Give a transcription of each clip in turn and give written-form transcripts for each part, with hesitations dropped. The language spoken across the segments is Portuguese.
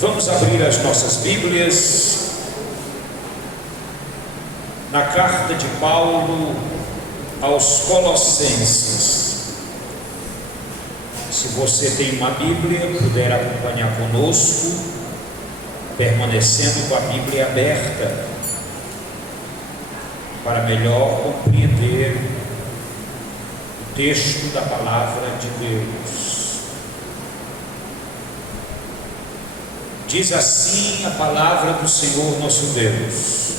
Vamos abrir as nossas Bíblias na carta de Paulo aos Colossenses. Se você tem uma Bíblia, puder acompanhar conosco, permanecendo com a Bíblia aberta, para melhor compreender o texto da palavra de Deus. Diz assim a palavra do Senhor nosso Deus,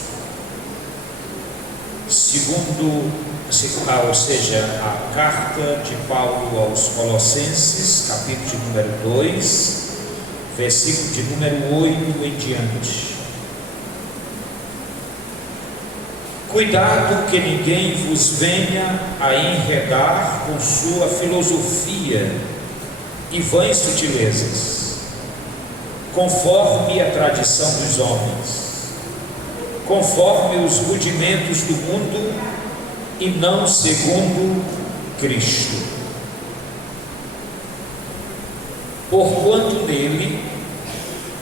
a carta de Paulo aos Colossenses, capítulo de número 2, versículo de número 8 em diante. Cuidado que ninguém vos venha a enredar com sua filosofia e vãs sutilezas, conforme a tradição dos homens, conforme os rudimentos do mundo e não segundo Cristo. Porquanto nele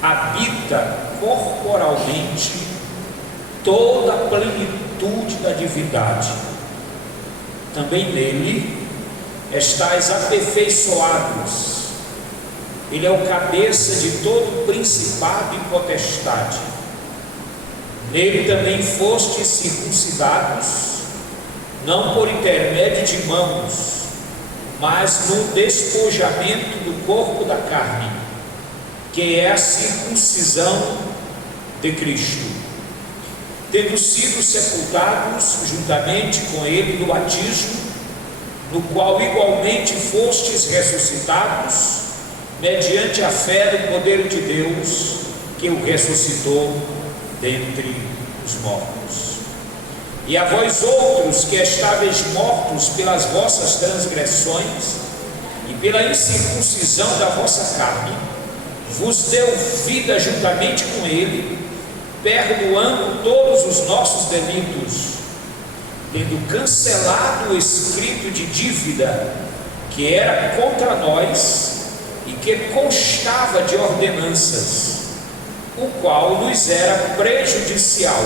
habita corporalmente toda a plenitude da divindade, também nele estáis aperfeiçoados. Ele é o cabeça de todo principado e potestade. Nele também fostes circuncidados, não por intermédio de mãos, mas no despojamento do corpo da carne, que é a circuncisão de Cristo, tendo sido sepultados juntamente com ele no batismo, no qual igualmente fostes ressuscitados, mediante a fé no poder de Deus, que o ressuscitou dentre os mortos. E a vós outros que estáveis mortos pelas vossas transgressões e pela incircuncisão da vossa carne, vos deu vida juntamente com ele, perdoando todos os nossos delitos, tendo cancelado o escrito de dívida que era contra nós e que constava de ordenanças, o qual nos era prejudicial.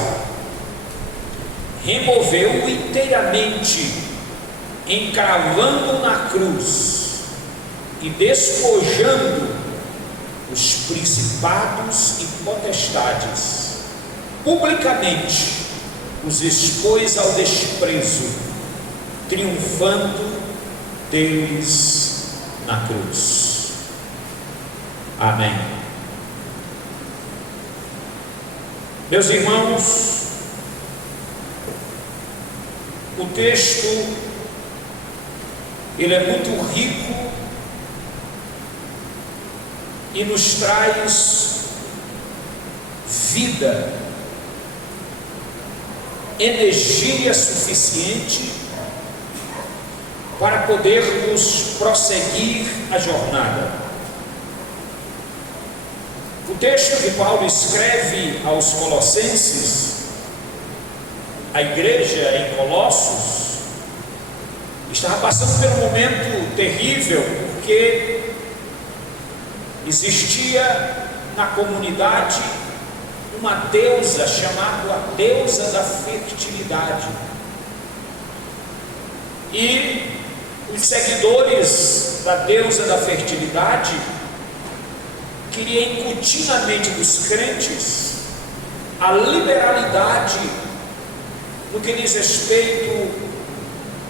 Removeu-o inteiramente, encravando-o na cruz e despojando os principados e potestades, publicamente os expôs ao desprezo, triunfando deles na cruz. Amém. Meus irmãos, o texto ele é muito rico e nos traz vida, energia suficiente para podermos prosseguir a jornada. O texto que Paulo escreve aos Colossenses, a igreja em Colossos, estava passando por um momento terrível, porque existia na comunidade uma deusa chamada a deusa da fertilidade, e os seguidores da deusa da fertilidade queria incutir na mente dos crentes a liberalidade no que diz respeito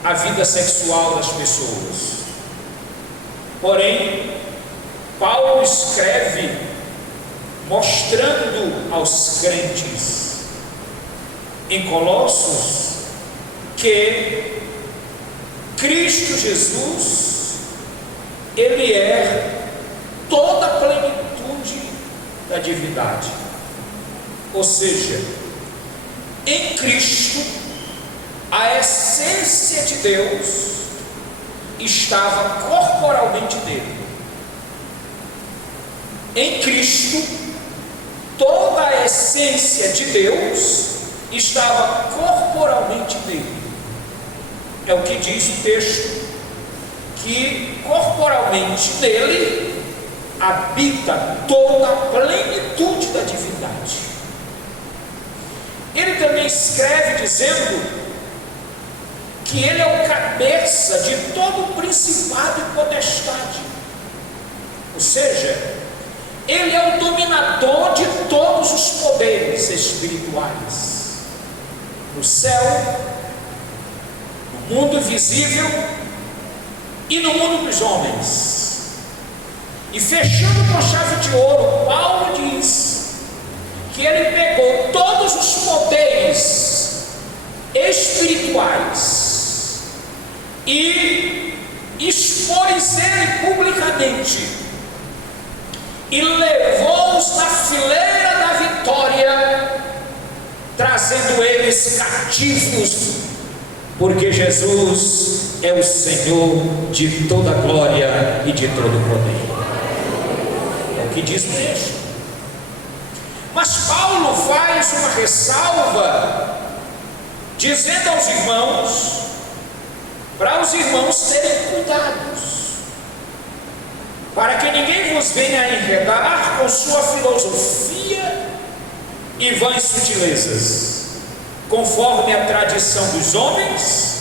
à vida sexual das pessoas. Porém, Paulo escreve mostrando aos crentes em Colossos que Cristo Jesus, ele é toda a plenitude da divindade, ou seja, em Cristo a essência de Deus estava corporalmente nele. Em Cristo toda a essência de Deus estava corporalmente nele. É o que diz o texto, que corporalmente nele habita toda a plenitude também escreve dizendo que ele é o cabeça de todo o principado e potestade, ou seja, ele é o dominador de todos os poderes espirituais, no céu, no mundo visível e no mundo dos homens. E fechando com chave de ouro, Paulo diz que ele pegou todos os poderes espirituais e expôs ele publicamente e levou-os na fileira da vitória, trazendo eles cativos, porque Jesus é o Senhor de toda glória e de todo poder. É o que diz o texto. Mas Paulo faz uma ressalva, dizendo aos irmãos, para os irmãos terem cuidados, para que ninguém vos venha enredar com sua filosofia e vãs sutilezas, conforme a tradição dos homens,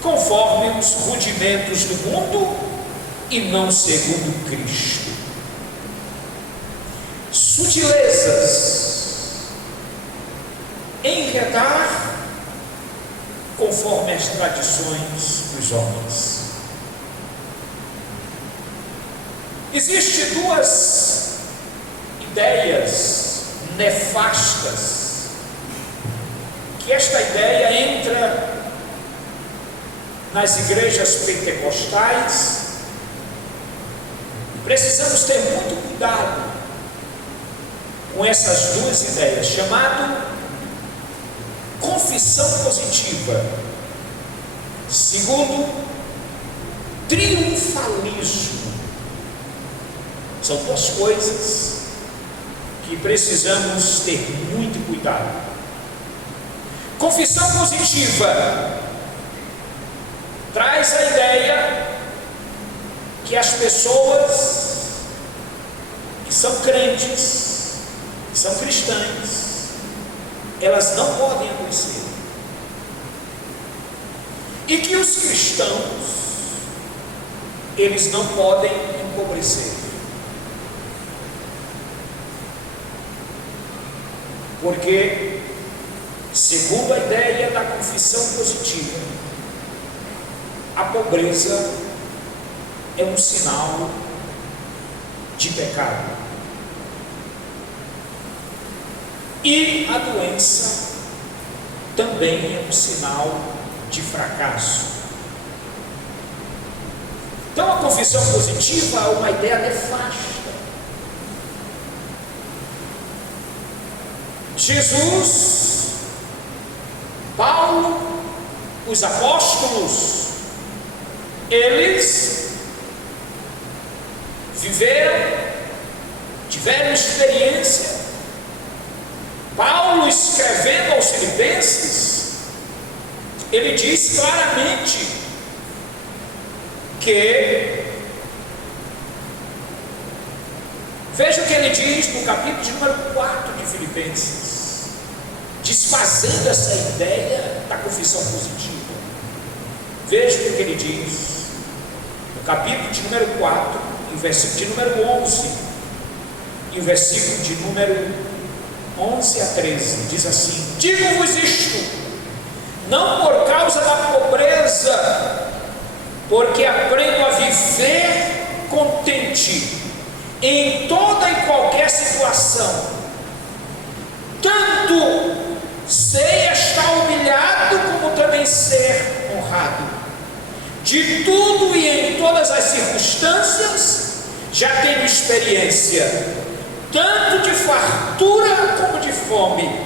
conforme os rudimentos do mundo e não segundo Cristo. Sutilezas, enredar conforme as tradições dos homens. Existem duas ideias nefastas, que esta ideia entra nas igrejas pentecostais. Precisamos ter muito cuidado com essas duas ideias, chamado confissão positiva, segundo, triunfalismo. São duas coisas que precisamos ter muito cuidado. Confissão positiva traz a ideia que as pessoas que são crentes, que são cristãs, elas não podem adoecer, e que os cristãos, eles não podem empobrecer, porque, segundo a ideia da confissão positiva, a pobreza é um sinal de pecado. E a doença também é um sinal de fracasso. Então a confissão positiva é uma ideia nefasta. Jesus, Paulo, os apóstolos, eles viveram, tiveram experiência. Paulo, escrevendo aos Filipenses, ele diz claramente que, veja o que ele diz no capítulo de número 4 de Filipenses, desfazendo essa ideia da confissão positiva. Veja o que ele diz no capítulo de número 4, no versículo de número 11 e o versículo de número 11 a 13, diz assim: digo-vos isto, não por causa da pobreza, porque aprendo a viver contente em toda e qualquer situação, tanto sei estar humilhado, como também ser honrado. De tudo e em todas as circunstâncias já tenho experiência, tanto de fartura como de fome,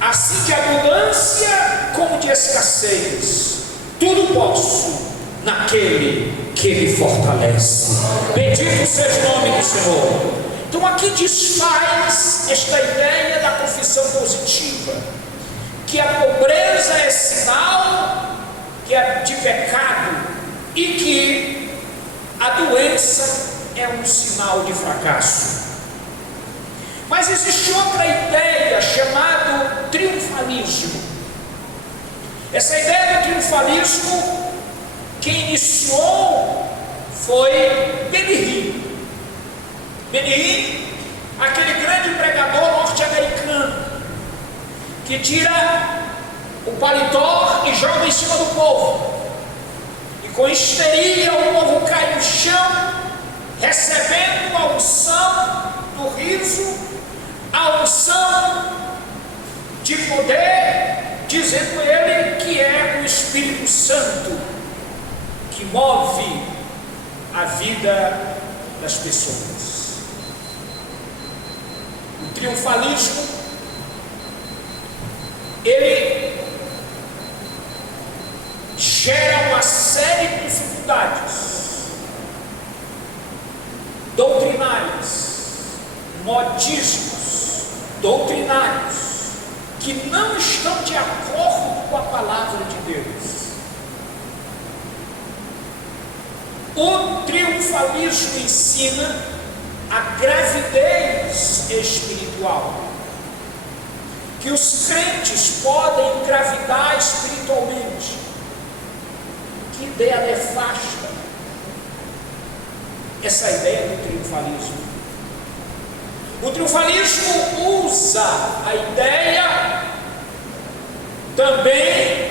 assim de abundância como de escassez. Tudo posso naquele que me fortalece. Bendito seja o nome do Senhor. Então aqui desfaz esta ideia da confissão positiva, que a pobreza é sinal de pecado e que a doença é um sinal de fracasso. Mas existe outra ideia chamada triunfalismo, Essa ideia do triunfalismo, quem iniciou foi Benny Hinn, aquele grande pregador norte-americano, que tira o paletó e joga em cima do povo, e com histeria o povo cai no chão, recebendo a unção do riso, a unção de poder, dizendo ele que é o Espírito Santo que move a vida das pessoas. O triunfalismo, ele gera uma série de dificuldades doutrinárias, modismos doutrinários que não estão de acordo com a palavra de Deus. O triunfalismo ensina a gravidez espiritual, que os crentes podem engravidar espiritualmente. Que ideia nefasta essa ideia do triunfalismo. O triunfalismo usa a ideia também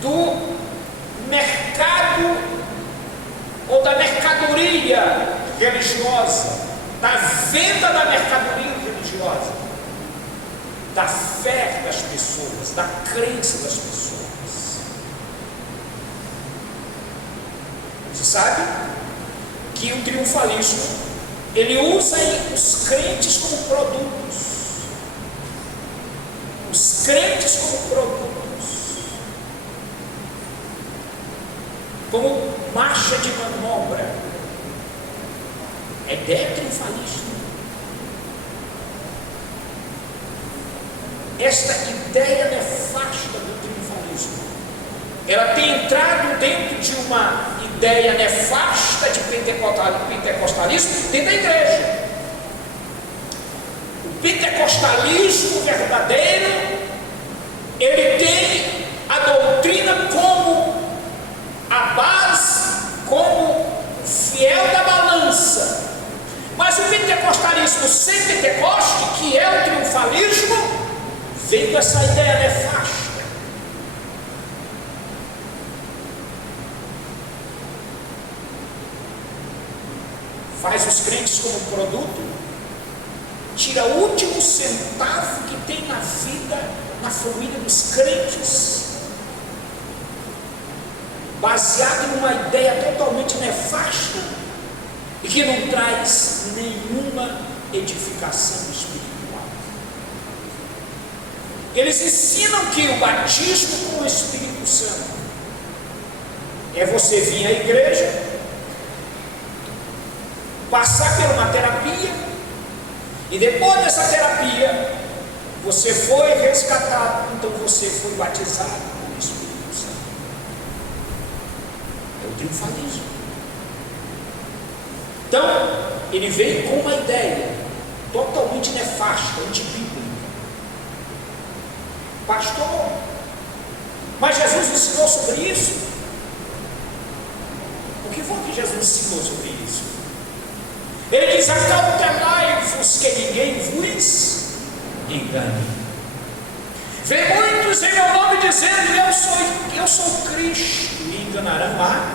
do mercado ou da mercadoria religiosa, da venda da mercadoria religiosa, da fé das pessoas, da crença das pessoas. Você sabe que o triunfalismo, ele usa os crentes como produtos. Os crentes como produtos, como marcha de manobra. A ideia é triunfalista. Esta ideia nefasta do triunfalismo, ela tem entrado dentro de uma ideia nefasta de pentecostalismo dentro da igreja. O pentecostalismo verdadeiro, ele tem a doutrina como a base, como fiel da balança. Mas o pentecostalismo sem Pentecoste, que é o triunfalismo, vem com essa ideia nefasta. Faz os crentes como produto, tira o último centavo que tem na vida, na família dos crentes, baseado numa ideia totalmente nefasta e que não traz nenhuma edificação espiritual. Eles ensinam que o batismo com o Espírito Santo é você vir à igreja, passar por uma terapia, e depois dessa terapia você foi resgatado, então você foi batizado com o Espírito Santo. É o triunfalismo. Então ele vem com uma ideia totalmente nefasta, antibíblica. Pastor, mas Jesus ensinou sobre isso? O que foi que Jesus ensinou sobre isso? Ele diz: acautelai-vos que ninguém vos engane. Vem muitos em meu nome dizendo eu sou Cristo, e enganarão a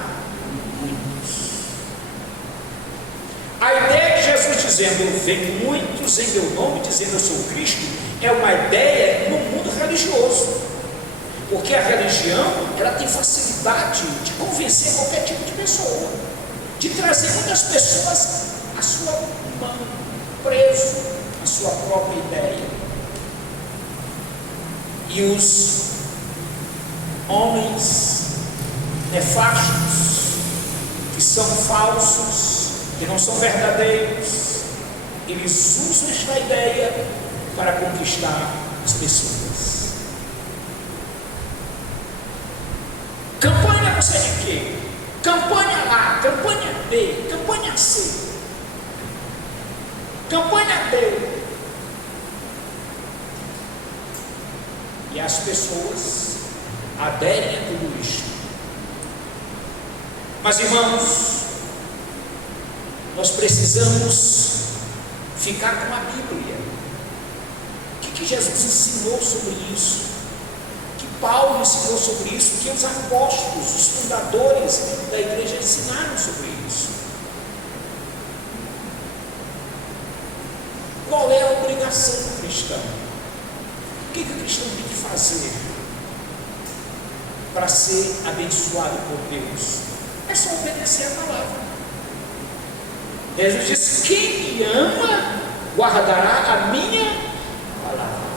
muitos. A ideia de Jesus dizendo vem muitos em meu nome dizendo eu sou Cristo é uma ideia no mundo religioso, porque a religião, ela tem facilidade de convencer qualquer tipo de pessoa, de trazer muitas pessoas a sua mão, preso à sua própria ideia. E os homens nefastos, que são falsos, que não são verdadeiros, eles usam esta ideia para conquistar as pessoas. Campanha não sei de quê, campanha A, campanha B, campanha C, campanha D. E as pessoas aderem a tudo isto. Mas, irmãos, nós precisamos ficar com a Bíblia. O que Jesus ensinou sobre isso? O que Paulo ensinou sobre isso? O que os apóstolos, os fundadores da igreja ensinaram sobre isso? Qual é a obrigação do cristão? O que o cristão tem que fazer para ser abençoado por Deus? É só obedecer a palavra. Jesus disse: quem me ama guardará a minha palavra.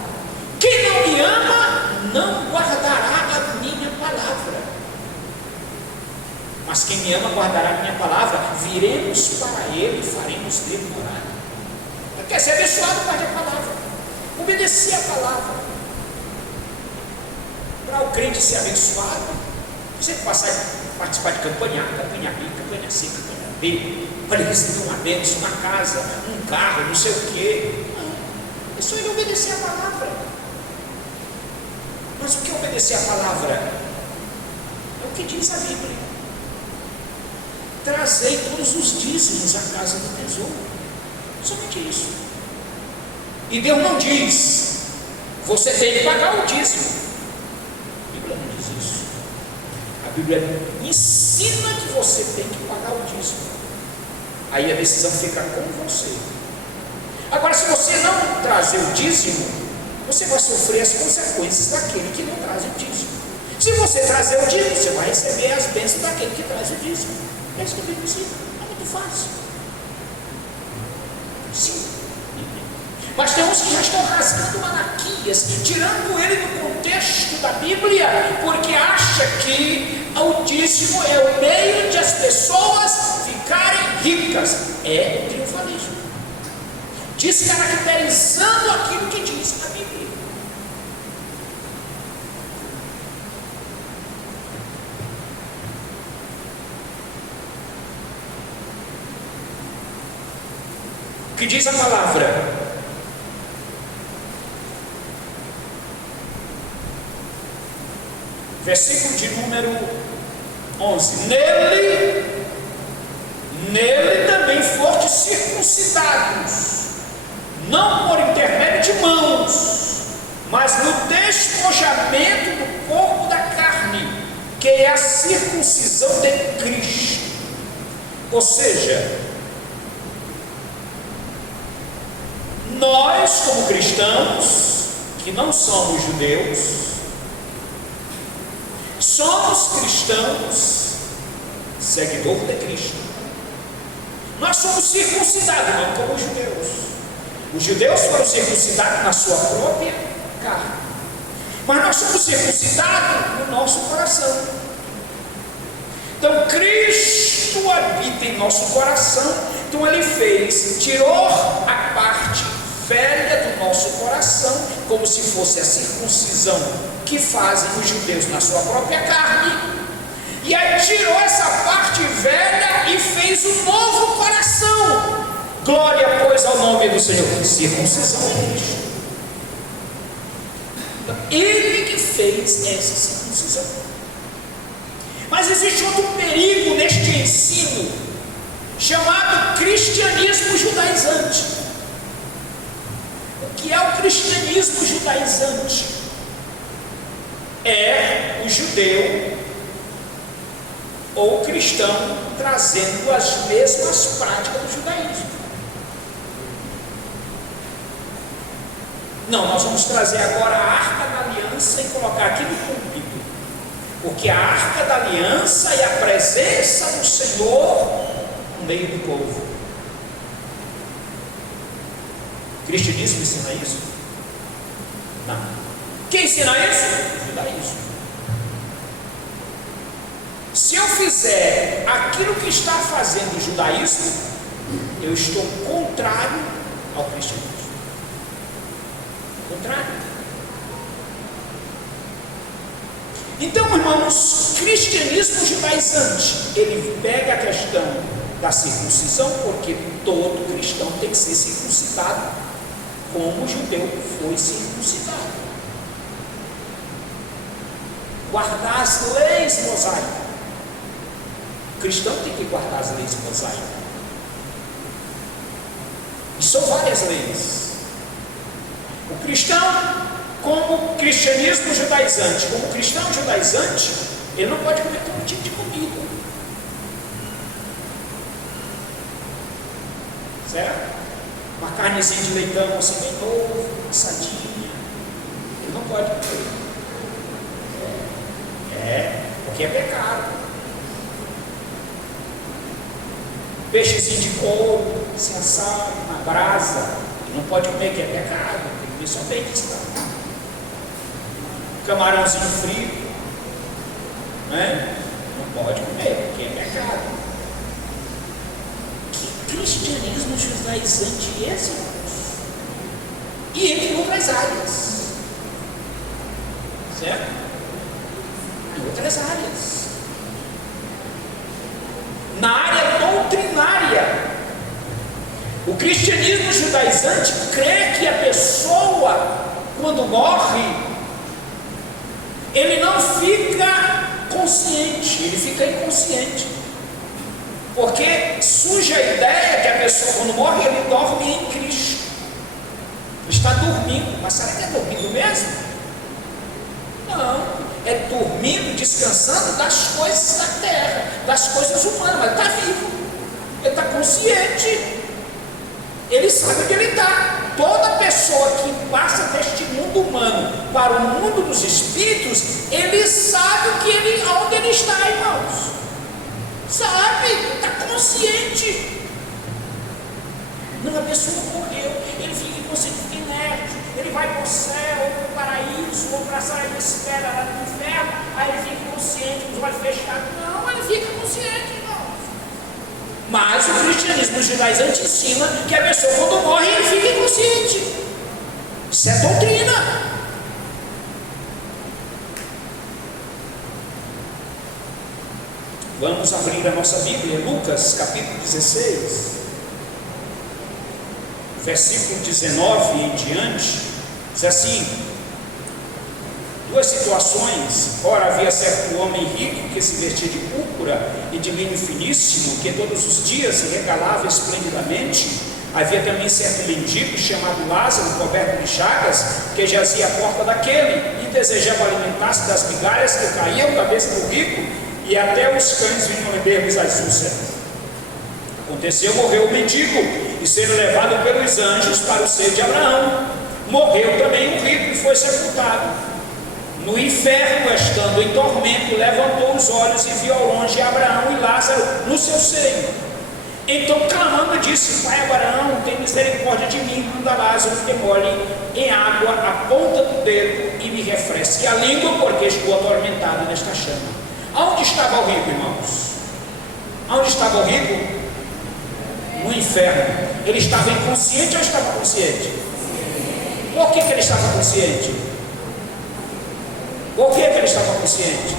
Quem não me ama não guardará a minha palavra. Mas quem me ama guardará a minha palavra. Viremos para ele e faremos dele morada. Quer ser abençoado, guarde a palavra. Obedecer a palavra. Para o crente ser abençoado, você tem que participar de campanha A, campanha B, campanha C, campanha D, para ele receber uma bênção, uma casa, um carro, não sei o quê. Não, é só ele obedecer a palavra. Mas o que é obedecer a palavra? É o que diz a Bíblia: trazei todos os dízimos à casa do tesouro. Somente isso. E Deus não diz: você tem que pagar o dízimo. A Bíblia não diz isso. A Bíblia ensina que você tem que pagar o dízimo. Aí a decisão fica com você. Agora, se você não trazer o dízimo, você vai sofrer as consequências daquele que não traz o dízimo. Se você trazer o dízimo, você vai receber as bênçãos daquele que traz o dízimo. É isso que a Bíblia ensina. É muito fácil. Sim. Mas tem uns que já estão rasgando Malaquias, tirando ele do contexto da Bíblia, porque acha que o dízimo é o meio de as pessoas ficarem ricas. É o triunfalismo, descaracterizando aquilo que diz a Bíblia. O que diz a palavra? Versículo de número 11: nele também fostes circuncidados, não por intermédio de mãos, mas no despojamento do corpo da carne, que é a circuncisão de Cristo. Ou seja, nós, como cristãos, que não somos judeus, somos cristãos, seguidor de Cristo. Nós somos circuncidados, não como os judeus. Os judeus foram circuncidados na sua própria carne, mas nós somos circuncidados no nosso coração. Então Cristo habita em nosso coração. Então Ele tirou a parte velha do nosso coração, como se fosse a circuncisão que fazem os judeus na sua própria carne, e aí tirou essa parte velha e fez um novo coração. Glória, pois, ao nome do Senhor. Circuncisão é Cristo. Então, Ele que fez essa circuncisão. Mas existe outro perigo neste ensino, chamado cristianismo judaizante. O que é o cristianismo judaizante? É o judeu ou cristão trazendo as mesmas práticas do judaísmo. Não, nós vamos trazer agora a arca da aliança e colocar aqui no púlpito, porque a arca da aliança é a presença do Senhor no meio do povo. O cristianismo ensina isso? Não. Quem ensina isso? O judaísmo. Se eu fizer aquilo que está fazendo o judaísmo, eu estou contrário ao cristianismo. Contrário. Então, irmãos, cristianismo judaizante, ele pega a questão da circuncisão, porque todo cristão tem que ser circuncidado como o judeu foi circuncidado. guardar as leis mosaicas. O cristão tem que guardar as leis mosaicas. E são várias leis. O cristão, como cristianismo judaizante, como cristão judaizante, ele não pode comer todo tipo de comida. Certo? Uma carnezinha de leitão assim bem novo, assadinha. Ele não pode comer. Porque é pecado. Peixezinho de couro, assim assado, na brasa. Ele não pode comer, que é pecado. Tem que comer só bem que está. Camarãozinho frito, né? Não pode comer, porque é pecado. Que cristianismo judaizante é esse, irmãos? E entre outras áreas, certo? Em outras áreas. Na área doutrinária, o cristianismo judaizante crê que a pessoa, quando morre, ele não fica consciente, ele fica inconsciente. Porque surge a ideia que a pessoa, quando morre, ele dorme em Cristo. Ele está dormindo. Mas será que é dormindo mesmo? Não. É dormindo, descansando das coisas da terra, das coisas humanas. Mas ele está vivo. Ele está consciente. Ele sabe onde ele está. Toda pessoa que passa deste mundo humano para o mundo dos espíritos, ele sabe onde ele está, irmãos. Sabe, está consciente. Não, a pessoa morreu, ele fica inconsciente, fica inerte, ele vai para o céu, ou para o paraíso, ou para a sala de espera lá no inferno, aí ele fica inconsciente, com os olhos fechados. Não, ele fica consciente, irmãos. Mas o cristianismo judaizante ensina que a pessoa, quando morre, ele fica inconsciente. Isso é doutrina. Vamos abrir a nossa Bíblia, Lucas capítulo 16, versículo 19 e em diante. Diz assim: duas situações. Ora, havia certo homem rico que se vestia de púrpura e de linho finíssimo, que todos os dias se regalava esplendidamente. Havia também certo mendigo chamado Lázaro, coberto de chagas, que jazia à porta daquele e desejava alimentar-se das migalhas que caíam da cabeça do rico, e até os cães vinham beber-lhes as úlceras. Aconteceu, morreu o mendigo, e sendo levado pelos anjos para o seio de Abraão. Morreu também o rico e foi sepultado. No inferno, estando em tormento, levantou os olhos e viu ao longe Abraão e Lázaro no seu seio. Então, clamando, disse: Pai Abraão, tem misericórdia de mim, manda Lázaro que molhe em água a ponta do dedo e me refresque a língua, porque estou atormentado nesta chama. Aonde estava o rico, irmãos? Aonde estava o rico? No inferno. Ele estava inconsciente ou estava consciente? Por que ele estava consciente? Por que ele estava consciente?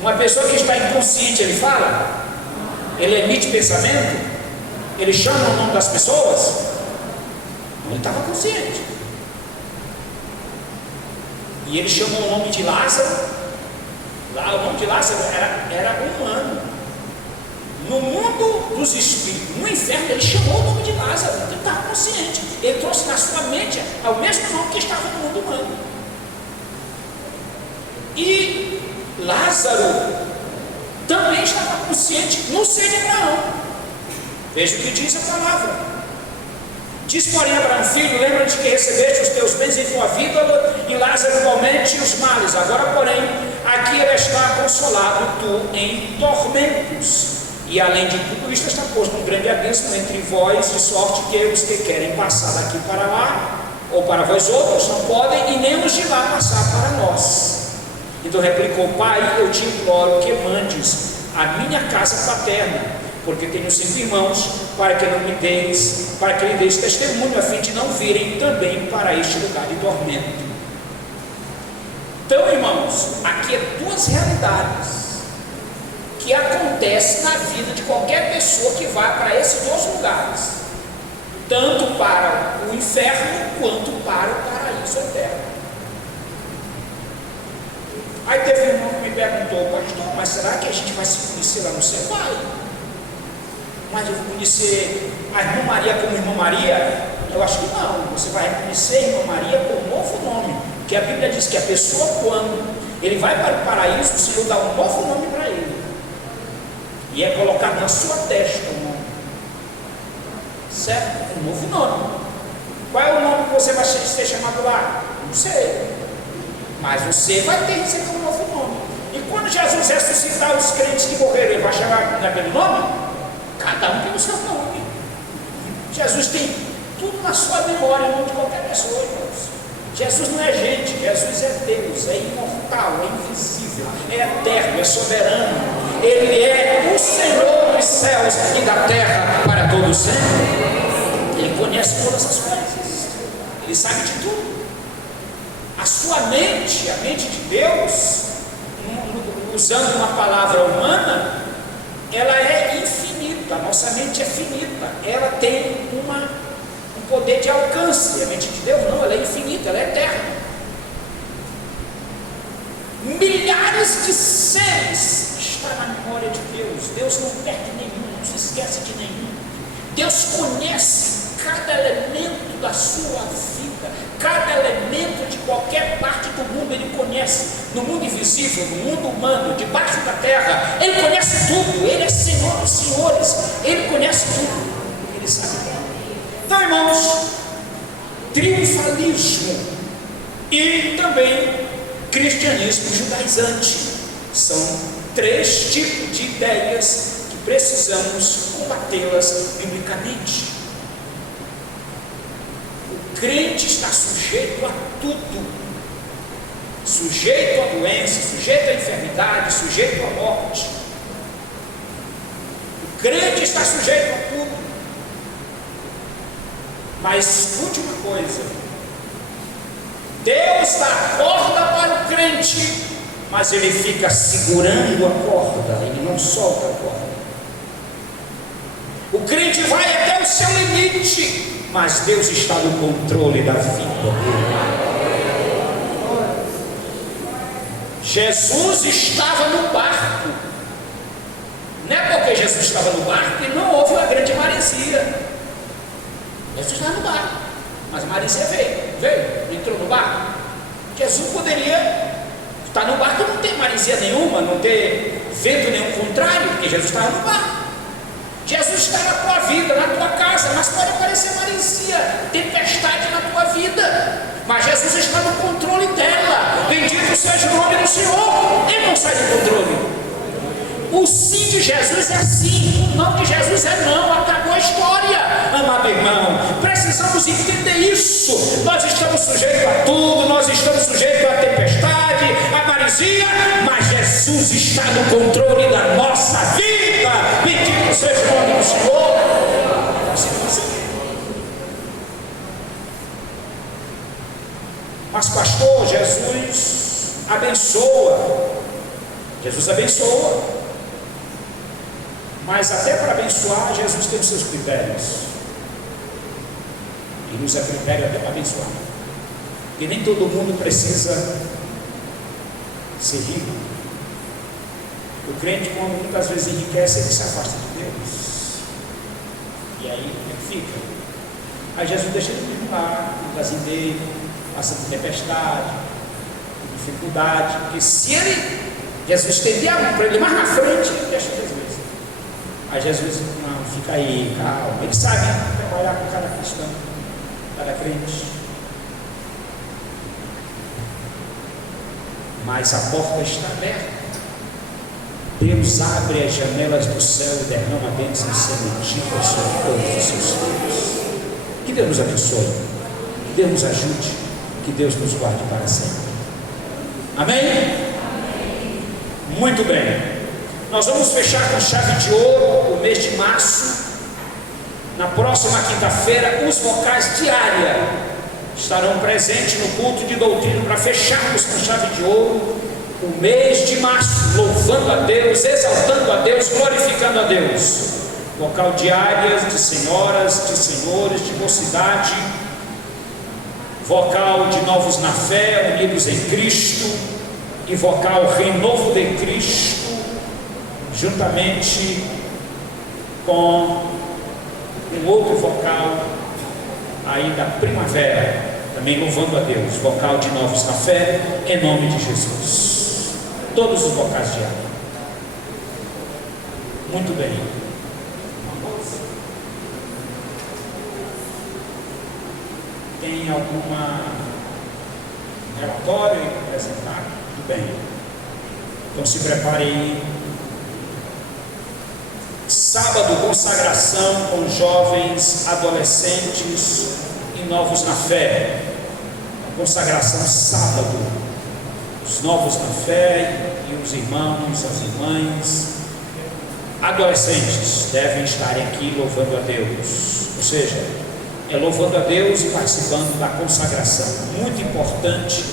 Uma pessoa que está inconsciente, ele fala? Ele emite pensamento? Ele chama o nome das pessoas? Ele estava consciente. E ele chamou o nome de Lázaro. Lá, o nome de Lázaro era humano. No mundo dos espíritos, no inferno, ele chamou o nome de Lázaro. Ele estava consciente. Ele trouxe na sua mente o mesmo nome que estava no mundo humano. E Lázaro também estava consciente no seio de Abraão. Veja o que diz a palavra. Diz, porém, Abraão: filho, lembra-te que recebeste os teus bens em tua vida, e Lázaro igualmente os males. Agora, porém, aqui ele está consolado, tu em tormentos. E além de tudo isto, está posto um grande abismo entre vós, de sorte que os que querem passar daqui para lá, ou para vós outros, não podem, e nem os de lá passar para nós. Então replicou: Pai, eu te imploro que mandes a minha casa paterna, porque tenho 5 irmãos, para que lhe deis testemunho, a fim de não virem também para este lugar de tormento. Então, irmãos, aqui é duas realidades que acontecem na vida de qualquer pessoa que vá para esses dois lugares, tanto para o inferno quanto para o paraíso eterno. Aí teve um irmão que me perguntou: pastor, mas será que a gente vai se conhecer lá no céu? Vai. Mas eu vou conhecer a irmã Maria como irmã Maria? Eu acho que não. Você vai reconhecer a irmã Maria com um novo nome, porque a Bíblia diz que a pessoa, quando ele vai para o paraíso, o Senhor dá um novo nome para ele, e é colocado na sua testa um nome, certo? Um novo nome. Qual é o nome que você vai ser chamado lá? Não sei, mas você vai ter que receber um novo nome. E quando Jesus ressuscitar os crentes que morreram, ele vai chamar naquele nome? Cada um tem o seu nome. Jesus tem tudo na sua memória, não de qualquer pessoa, irmãos. Jesus não é gente, Jesus é Deus, é imortal, é invisível, é eterno, é soberano. Ele é o Senhor dos céus e da terra para todo sempre. Ele conhece todas as coisas, ele sabe de tudo. A sua mente, a mente de Deus, usando uma palavra humana, ela é infinita. A nossa mente é finita, ela tem um poder de alcance. A mente de Deus não, ela é infinita, ela é eterna. Milhares de seres estão na memória de Deus. Deus não perde nenhum, não se esquece de nenhum. Deus conhece cada elemento da sua vida, cada elemento de qualquer parte do mundo. Ele conhece, no mundo invisível, no mundo humano, debaixo da terra. Ele conhece tudo. Ele é Senhor dos senhores, ele conhece tudo, ele sabe tudo. Então, irmãos, triunfalismo e também cristianismo judaizante são três tipos de ideias que precisamos combatê-las biblicamente. O crente está sujeito a tudo, sujeito à doença, sujeito à enfermidade, sujeito à morte. O crente está sujeito a tudo. Mas escute uma coisa: Deus dá a corda para o crente, mas ele fica segurando a corda, ele não solta a corda. O crente vai até o seu limite, mas Deus está no controle da vida dele. Jesus estava no barco. Não é porque Jesus estava no barco e não houve uma grande maresia. Jesus estava no barco, mas maresia veio, entrou no barco. Jesus poderia estar no barco e não ter maresia nenhuma, não ter vento nenhum contrário, porque Jesus estava no barco. Jesus está na tua vida, na tua casa, mas pode aparecer maresia, tempestade na tua vida, mas Jesus está no controle dela. Bendito seja o nome do Senhor. Ele não sai do controle. O sim de Jesus é sim, o não de Jesus é não. Acabou a história, amado irmão. Precisamos entender isso. Nós estamos sujeitos a tudo, nós estamos sujeitos à tempestade, à maresia, mas Jesus está no controle da nossa vida. Bendito seja o nome do Senhor. Mas pastor, Jesus abençoa. Jesus abençoa. Mas até para abençoar, Jesus tem os seus critérios. Ele usa critério até para abençoar. Porque nem todo mundo precisa ser rico. O crente, quando muitas vezes enriquece, ele se afasta de Deus. E aí ele fica. Aí Jesus deixa ele vir lá, no casindeiro, passando tempestade, dificuldade. Porque se Jesus estender a mão para ele mais na frente, ele deixa Jesus. Aí Jesus, não, fica aí, calma. Ele sabe trabalhar com cada cristão, cada crente. Mas a porta está aberta. Deus abre as janelas do céu e derrama a bênção seletiva sobre todos os seus filhos. Que Deus nos abençoe, que Deus nos ajude, que Deus nos guarde para sempre. Amém? Muito bem. Nós vamos fechar com chave de ouro o mês de março. Na próxima quinta-feira, os vocais diária estarão presentes no culto de doutrina para fecharmos com chave de ouro o mês de março, louvando a Deus, exaltando a Deus, glorificando a Deus. Vocal diárias de senhoras, de senhores, de mocidade, vocal de novos na fé, unidos em Cristo, e vocal Renovo de Cristo, juntamente com um outro vocal aí da Primavera, também louvando a Deus, vocal de Novos na Fé, em nome de Jesus. Todos os vocais de água. Muito bem. Tem alguma relatório para apresentar? Muito bem. Então se prepare aí. Sábado, consagração com jovens, adolescentes e novos na fé. Consagração sábado. Os novos na fé e os irmãos, as irmãs, adolescentes devem estar aqui louvando a Deus. Ou seja, louvando a Deus e participando da consagração. Muito importante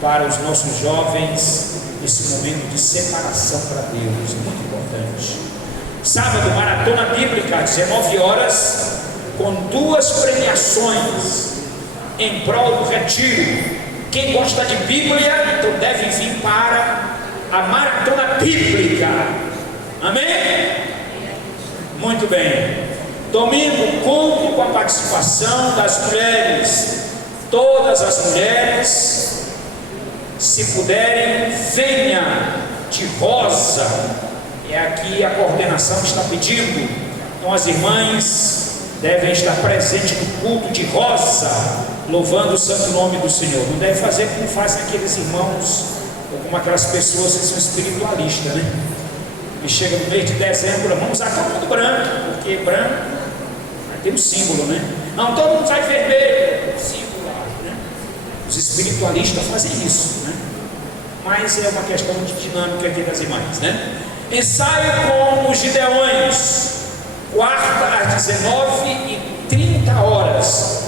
para os nossos jovens nesse momento de separação para Deus. Muito importante. Sábado, maratona bíblica, 19 horas, com 2 premiações em prol do retiro. Quem gosta de Bíblia, então deve vir para a maratona bíblica. Amém? Muito bem. Domingo, culto com a participação das mulheres. Todas as mulheres, se puderem, venha de rosa. É aqui a coordenação está pedindo. Então as irmãs devem estar presentes no culto de rosa, louvando o santo nome do Senhor. Não deve fazer como fazem aqueles irmãos, ou como aquelas pessoas que são espiritualistas, né? E chega no mês de dezembro, vamos usar todo mundo branco, porque branco tem um símbolo, né? Não, todo mundo sai vermelho, símbolo lá, né? Os espiritualistas fazem isso, né? Mas é uma questão de dinâmica aqui das irmãs, né? Ensaio com os Gideões, quarta às 19h30.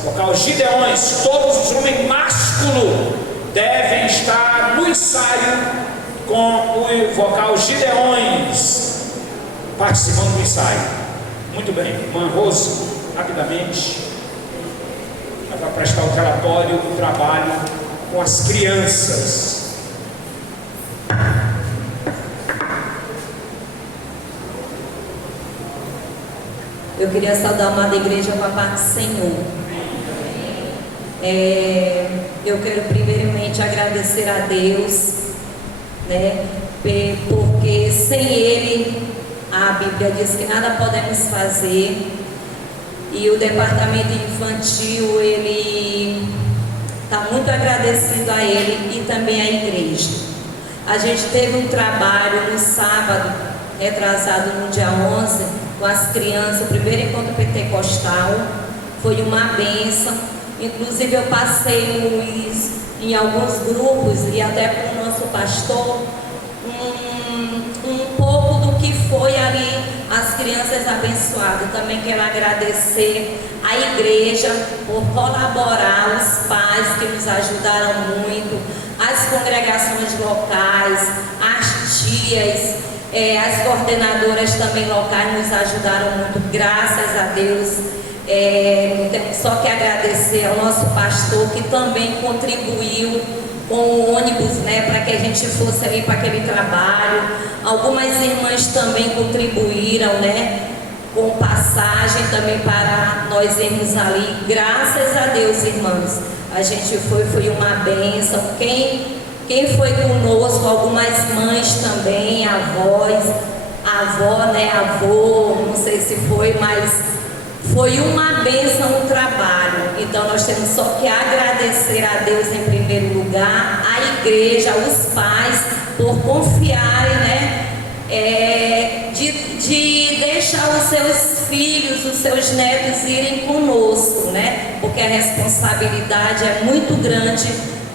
Vocal Gideões, todos os homens másculos devem estar no ensaio com o vocal Gideões, participando do ensaio. Muito bem, irmã Rose, rapidamente, vai prestar o relatório do trabalho com as crianças. Eu queria saudar a amada igreja com a paz do Senhor. Eu quero primeiramente agradecer a Deus, né, porque sem Ele, a Bíblia diz que nada podemos fazer. E o departamento infantil, ele está muito agradecido a Ele e também à igreja. A gente teve um trabalho no sábado, retrasado no dia 11, com as crianças, o primeiro encontro pentecostal. Foi uma bênção. Inclusive eu passei em alguns grupos e até para o nosso pastor um pouco do que foi ali as crianças abençoadas. Também quero agradecer a igreja por colaborar, os pais que nos ajudaram muito, as congregações locais, as tias, as coordenadoras também locais nos ajudaram muito, graças a Deus. Temos só que agradecer ao nosso pastor, que também contribuiu com o ônibus, né, para que a gente fosse ali para aquele trabalho. Algumas irmãs também contribuíram, né, com passagem também para nós irmos ali. Graças a Deus, irmãos, a gente foi uma bênção. Quem foi conosco, algumas mães também, avós, avó, né, avô, não sei se foi, mas foi uma bênção o trabalho. Então nós temos só que agradecer a Deus em primeiro lugar, a igreja, os pais, por confiarem, né, de deixar os seus filhos, os seus netos irem conosco, né, porque a responsabilidade é muito grande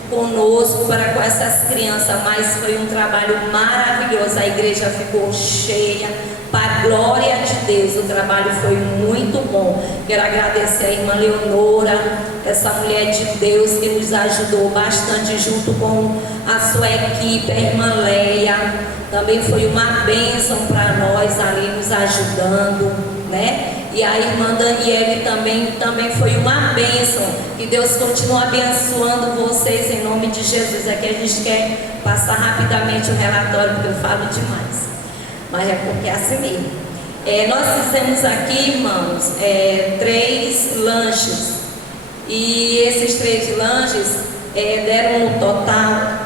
conosco para com essas crianças. Mas foi um trabalho maravilhoso, a igreja ficou cheia, para a glória de Deus. O trabalho foi muito bom. Quero agradecer a irmã Leonora, essa mulher de Deus que nos ajudou bastante, junto com a sua equipe. A irmã Leia também foi uma bênção para nós ali, nos ajudando, né? E a irmã Daniele também foi uma bênção. Que Deus continue abençoando vocês em nome de Jesus. Aqui a gente quer passar rapidamente o relatório, porque eu falo demais, mas é porque é assim mesmo. Nós fizemos aqui, irmãos, 3 lanches. E esses 3 lanches deram no total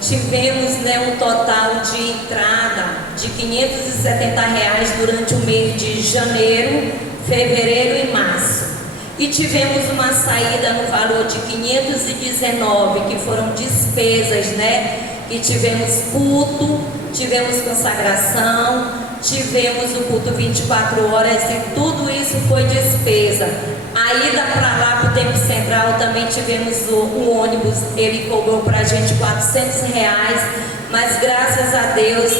tivemos um total de entrada de R$570 durante o mês de janeiro, fevereiro e março. E tivemos uma saída no valor de 519, que foram despesas, E tivemos culto, tivemos consagração, tivemos o culto 24 horas e tudo isso foi despesa. A ida para lá para o Templo Central também tivemos o ônibus, ele cobrou para a gente R$400, mas graças a Deus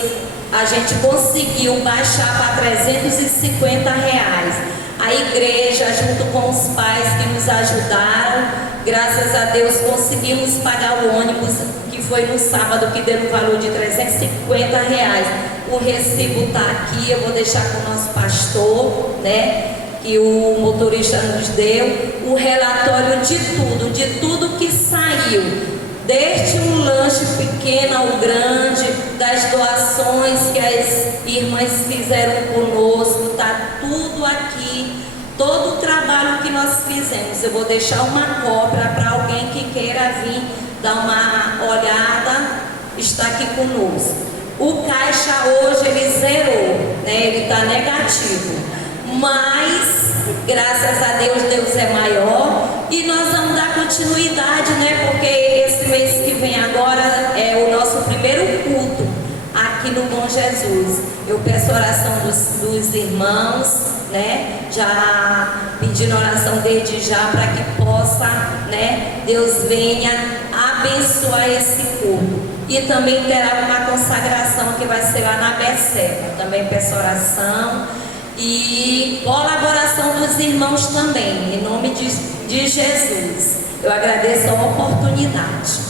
a gente conseguiu baixar para R$350. A igreja, junto com os pais que nos ajudaram, graças a Deus conseguimos pagar o ônibus, que foi no sábado, que deu no valor de R$350. O recibo está aqui, eu vou deixar com o nosso pastor, que o motorista nos deu, o relatório de tudo que saiu, desde um lanche pequeno ao grande, das doações que as irmãs fizeram conosco, está tudo aqui, todo o trabalho que nós fizemos. Eu vou deixar uma cópia para alguém que queira vir dar uma olhada, está aqui conosco. O caixa hoje ele zerou, ele está negativo, mas graças a Deus, Deus é maior e nós vamos dar continuidade, porque esse mês que vem agora é o nosso primeiro culto aqui no Bom Jesus. Eu peço oração dos irmãos, já pedindo oração desde já para que possa, Deus venha abençoar esse culto. E também terá uma consagração que vai ser lá na Beceta. Também peço oração e colaboração dos irmãos também, em nome de Jesus. Eu agradeço a oportunidade.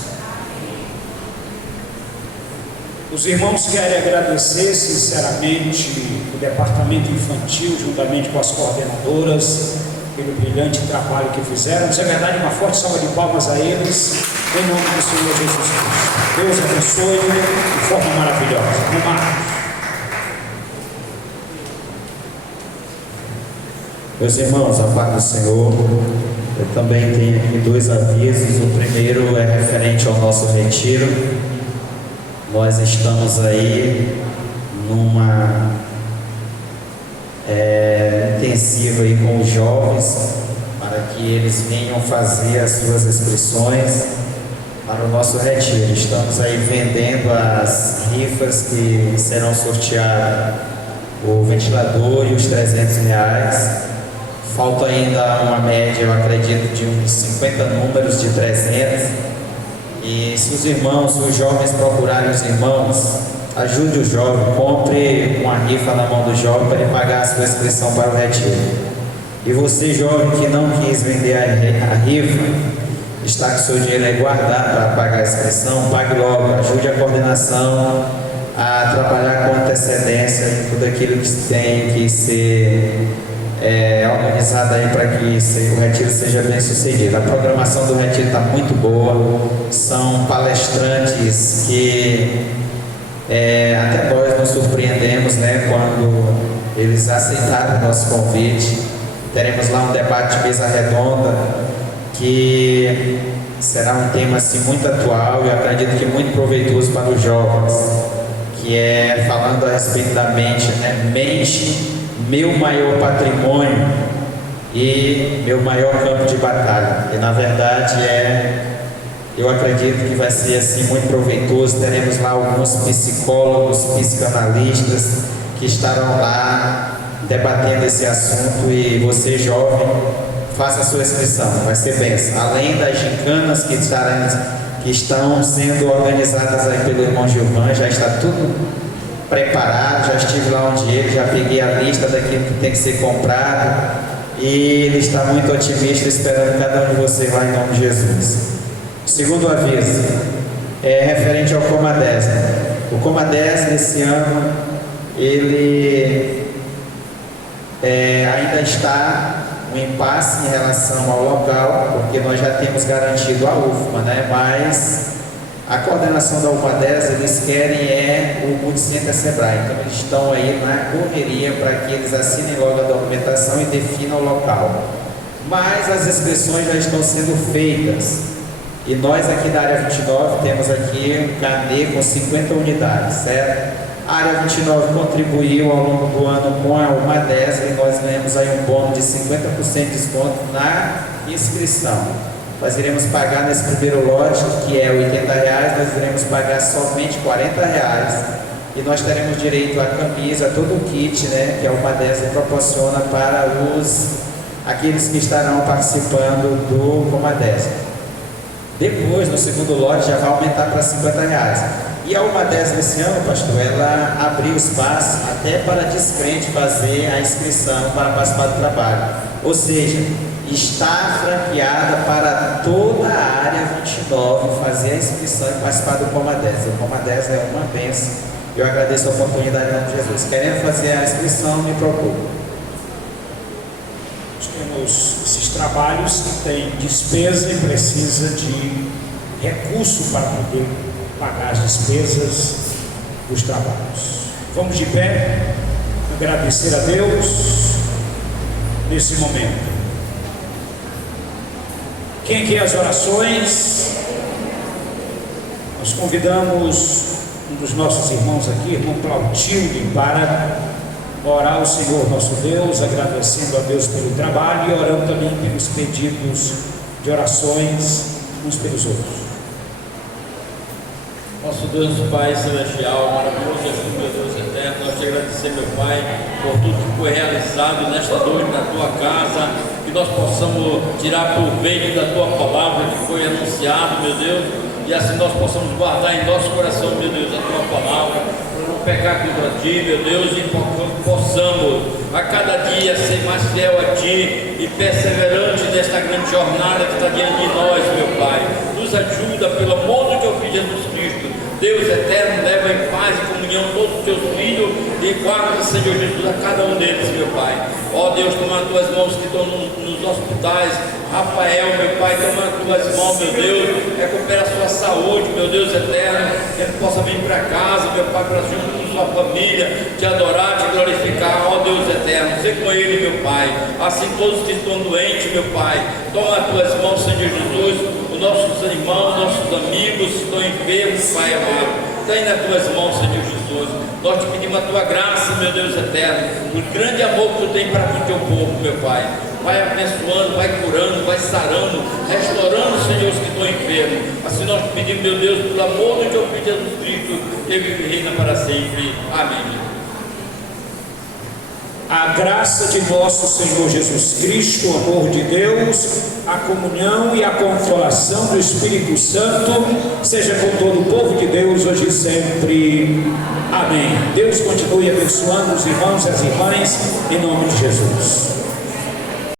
Os irmãos querem agradecer sinceramente o departamento infantil, juntamente com as coordenadoras, pelo brilhante trabalho que fizeram. Se é verdade, uma forte salva de palmas a eles, em nome do Senhor Jesus Cristo. Deus abençoe de forma maravilhosa. Vamos. Meus irmãos, a paz do Senhor. Eu também tenho aqui 2 avisos. O primeiro é referente ao nosso retiro. Nós estamos aí numa intensiva aí com os jovens, para que eles venham fazer as suas inscrições para o nosso retiro. Estamos aí vendendo as rifas que serão sorteadas, o ventilador e os R$300. Falta ainda uma média, eu acredito, de uns 50 números de 300. E se os jovens procurarem os irmãos, ajude o jovem, compre uma rifa na mão do jovem para ele pagar a sua inscrição para o retiro. E você, jovem, que não quis vender a rifa, está com seu dinheiro aí guardado para pagar a inscrição, pague logo, ajude a coordenação a trabalhar com antecedência em tudo aquilo que tem que ser organizado aí para que o retiro seja bem sucedido. A programação do retiro está muito boa, são palestrantes que até nós nos surpreendemos, quando eles aceitaram o nosso convite. Teremos lá um debate de mesa redonda que será um tema assim muito atual e acredito que muito proveitoso para os jovens, que é falando a respeito da mente, mente, meu maior patrimônio e meu maior campo de batalha. E na verdade eu acredito que vai ser assim muito proveitoso. Teremos lá alguns psicólogos, psicanalistas que estarão lá debatendo esse assunto, e você, jovem, faça a sua inscrição, vai ser bênção. Além das gincanas que estão sendo organizadas aí pelo irmão Gilvan, já está tudo preparado, já estive lá onde ele, já peguei a lista daquilo que tem que ser comprado, e ele está muito otimista, esperando cada um de vocês lá em nome de Jesus. Segundo aviso é referente ao Coma 10. O Coma 10 desse ano, ele ainda está um impasse em relação ao local, porque nós já temos garantido a UFMA, né? Mas a coordenação da UFMA 10, eles querem o Multicenter Sebrae, então eles estão aí na correria para que eles assinem logo a documentação e definam o local. Mas as inscrições já estão sendo feitas. E nós aqui da área 29 temos aqui um carnê com 50 unidades, certo? A área 29 contribuiu ao longo do ano com a UFMA 10 e nós ganhamos aí um bônus de 50% de desconto na inscrição. Nós iremos pagar nesse primeiro lote, que é R$80, nós iremos pagar somente R$40 e nós teremos direito à camisa, todo o kit, né, que a UFMA 10 proporciona para aqueles que estarão participando do Coma 10. Depois, no segundo lote, já vai aumentar para R$50. E a UFMA 10 nesse ano, pastor, ela abriu espaço até para descrente fazer a inscrição para participar do trabalho. Ou seja, está franqueada para toda a área 29 fazer a inscrição e participar do Coma 10. O Coma 10 é uma bênção. Eu agradeço a oportunidade em nome de Jesus. Querendo fazer a inscrição, me procure. Temos esses trabalhos que têm despesa e precisa de recurso para poder pagar as despesas dos trabalhos. Vamos de pé, agradecer a Deus nesse momento. Quem quer as orações? Nós convidamos um dos nossos irmãos aqui, irmão Claudilde, para orar ao Senhor nosso Deus, agradecendo a Deus pelo trabalho e orando também pelos pedidos de orações uns pelos outros. Nosso Deus, Pai Celestial, maravilhoso e meu Deus eterno, nós te agradecemos, meu Pai, por tudo que foi realizado nesta noite na tua casa, que nós possamos tirar proveito da tua palavra que foi anunciada, meu Deus, e assim nós possamos guardar em nosso coração, meu Deus, a tua palavra, para não pecar contra ti, meu Deus, e possamos a cada dia ser mais fiel a ti e perseverante nesta grande jornada que está diante de nós, meu Pai. Nos ajuda pelo amor do teu Filho Jesus Cristo. Deus eterno, leva em paz e comunhão todos os teus filhos e guarda, Senhor Jesus, a cada um deles, meu Pai. Ó Deus, toma as tuas mãos que estão nos hospitais. Rafael, meu Pai, toma as tuas mãos, meu Deus, recupera a sua saúde, meu Deus eterno, que ele possa vir para casa, meu Pai, para junto com sua família, te adorar, te glorificar, ó Deus eterno, ser com ele, meu Pai. Assim todos que estão doentes, meu Pai, toma as tuas mãos, Senhor Jesus, os nossos irmãos, nossos amigos que estão enfermos, Pai amado. Tem nas tuas mãos, Senhor Jesus. Nós te pedimos a tua graça, meu Deus eterno, o grande amor que tu tem para com o teu povo, meu Pai. Vai abençoando, vai curando, vai sarando, restaurando, Senhor, os que estão enfermos. Assim nós te pedimos, meu Deus, pelo amor do teu Filho Jesus Cristo, que vive e reina para sempre. Amém. A graça de nosso Senhor Jesus Cristo, o amor de Deus, a comunhão e a consolação do Espírito Santo seja com todo o povo de Deus hoje e sempre. Amém. Deus continue abençoando os irmãos e as irmãs em nome de Jesus.